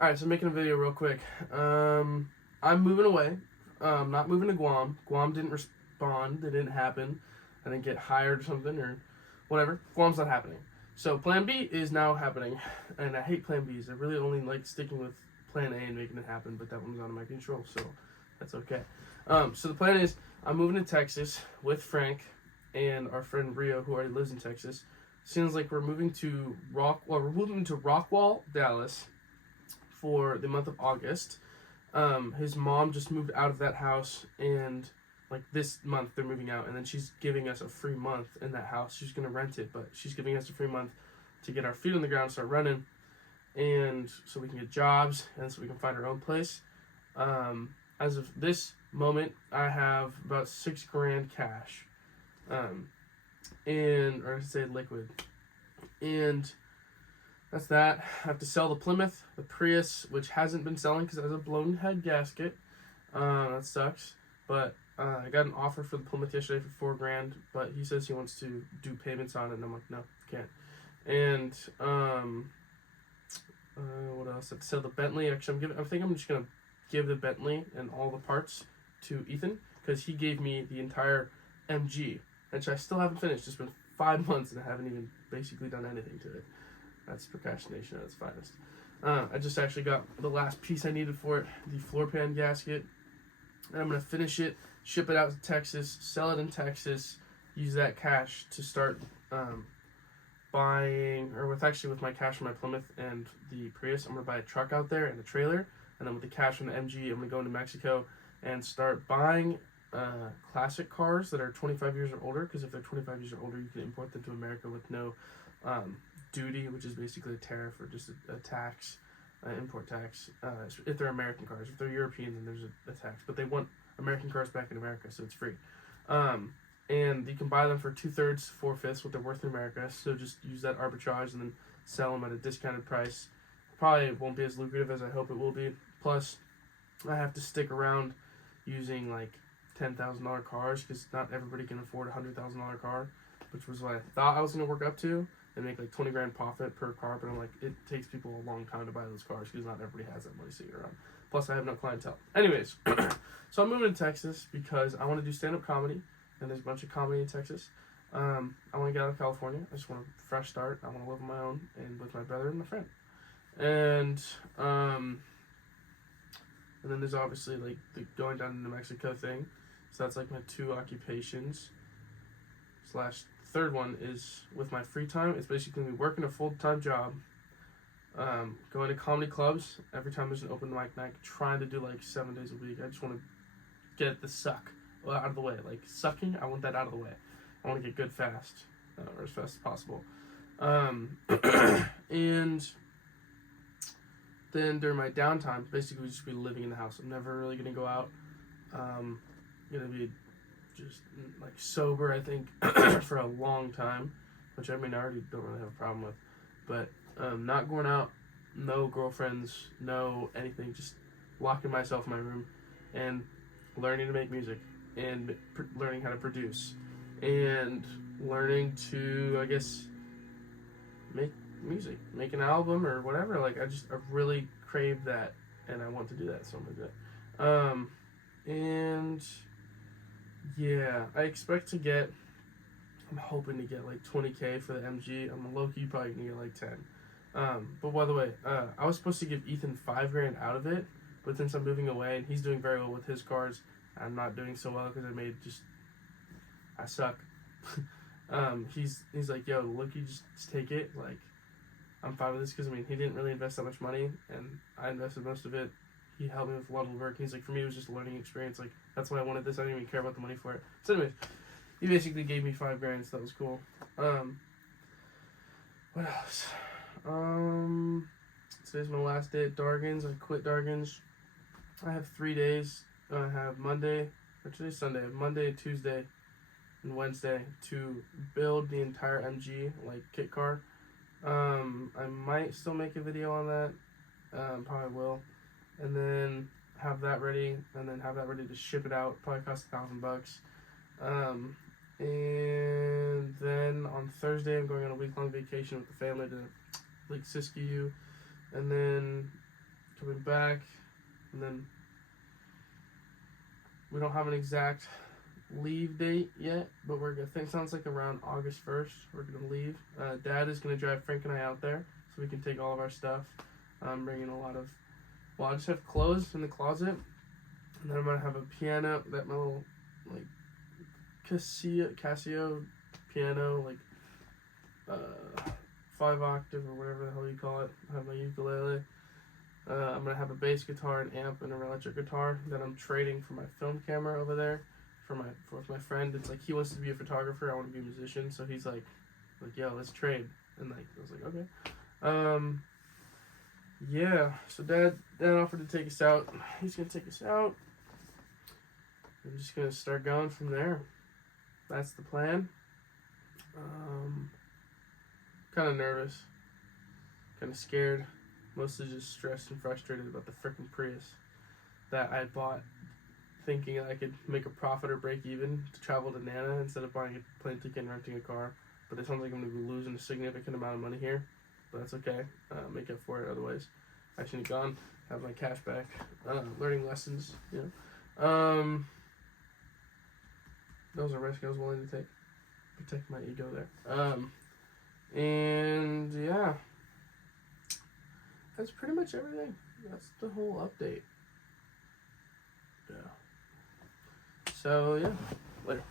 Alright, so making a video real quick. I'm moving away. Not moving to Guam. Guam didn't respond. It didn't happen. I didn't get hired or something or whatever. Guam's not happening. So plan B is now happening. And I hate plan Bs. I really only like sticking with plan A and making it happen, but that one's out of my control, so that's okay. So the plan is I'm moving to Texas with Frank and our friend Rio, who already lives in Texas. Seems like we're moving to Rockwall, Dallas for the month of August. His mom just moved out of that house, and like this month they're moving out, and then she's giving us a free month in that house. She's gonna rent it, but she's giving us a free month to get our feet on the ground, start running, and so we can get jobs, and so we can find our own place. As of this moment, I have about $6,000 cash, and or I should say liquid, and that's that. I have to sell the Plymouth, the Prius, which hasn't been selling because it has a blown head gasket. That sucks. But I got an offer for the Plymouth yesterday for $4,000, but he says he wants to do payments on it, and I'm like, no, can't. And what else? I have to sell the Bentley. Actually, I think I'm just gonna give the Bentley and all the parts to Ethan because he gave me the entire MG, which I still haven't finished. It's been 5 months and I haven't even basically done anything to it. That's procrastination at its finest. I just actually got the last piece I needed for it, the floor pan gasket. And I'm going to finish it, ship it out to Texas, sell it in Texas, use that cash to start buying, or with my cash from my Plymouth and the Prius, I'm going to buy a truck out there and a trailer. And then with the cash from the MG, I'm going to go into Mexico and start buying classic cars that are 25 years or older, because if they're 25 years or older, you can import them to America with no duty, which is basically a tariff or just a tax, import tax. If they're American cars, if they're European, then there's a tax. But they want American cars back in America, so it's free. And you can buy them for 2/3, 4/5 what they're worth in America. So just use that arbitrage and then sell them at a discounted price. Probably won't be as lucrative as I hope it will be. Plus, I have to stick around using like $10,000 cars because not everybody can afford a $100,000 car, which was what I thought I was going to work up to and make like $20,000 profit per car. But I'm like, it takes people a long time to buy those cars because not everybody has that money sitting around. Plus, I have no clientele. Anyways, so I'm moving to Texas because I want to do stand-up comedy, and there's a bunch of comedy in Texas. I want to get out of California. I just want a fresh start. I want to live on my own and with my brother and my friend. And then there's obviously like the going down to New Mexico thing. So that's like my 2 occupations. / third one is with my free time. It's basically me working a full-time job, going to comedy clubs every time there's an open mic night, trying to do like 7 days a week. I just want to get the suck out of the way. Like sucking, I want that out of the way. I want to get good fast, or as fast as possible. And then during my downtime, basically just be living in the house. I'm never really gonna go out. Gonna be just like sober, I think, for a long time, which I mean I already don't really have a problem with. But not going out, no girlfriends, no anything. Just locking myself in my room and learning to make music and learning how to produce and learning to, I guess, make music, make an album or whatever. Like I really crave that and I want to do that, so I'm gonna do it. And yeah, I expect to get, I'm hoping to get like 20K for the MG. I'm low-key probably gonna get like 10. But by the way, I was supposed to give Ethan $5,000 out of it, but since I'm moving away and he's doing very well with his cars, I'm not doing so well because I suck. He's like, yo, look, you just take it. Like, I'm fine with this because I mean he didn't really invest that much money and I invested most of it. He helped me with a lot of the work. He's like, for me it was just a learning experience. Like that's why I wanted this. I didn't even care about the money for it. So anyways, he basically gave me $5,000, so that was cool. What else? Today's my last day at Dargan's. I quit Dargan's. I have 3 days. I have Monday, or today's Sunday. I have Monday, Tuesday, and Wednesday to build the entire MG like kit car. I might still make a video on that. Probably will. And then have that ready, and then have that ready to ship it out. Probably cost $1,000. And then on Thursday, I'm going on a week-long vacation with the family to Lake Siskiyou, and then be back, and then we don't have an exact leave date yet, but we're gonna think sounds like around August 1st we're gonna leave. Dad is gonna drive Frank and I out there so we can take all of our stuff. I'm bringing a lot of, I just have clothes in the closet, and then I'm gonna have a piano, that my little like Casio piano, like 5-octave or whatever the hell you call it. I have my ukulele. I'm gonna have a bass guitar, an amp, and an electric guitar that I'm trading for my film camera over there. For my friend, it's like he wants to be a photographer, I want to be a musician, so he's like yo, let's trade. And like I was like, okay. Yeah, so dad offered to take us out. He's gonna take us out. I'm just gonna start going from there. That's the plan. Kind of nervous, kind of scared, mostly just stressed and frustrated about the frickin' Prius that I bought thinking I could make a profit or break even to travel to Nana instead of buying a plane ticket and renting a car. But it sounds like I'm going to be losing a significant amount of money here. But that's okay. Make up for it otherwise. I shouldn't have gone. Have my cash back. Learning lessons, you know. That was a risk I was willing to take. Protect my ego there. And yeah. That's pretty much everything. That's the whole update. Yeah. So, yeah. Later.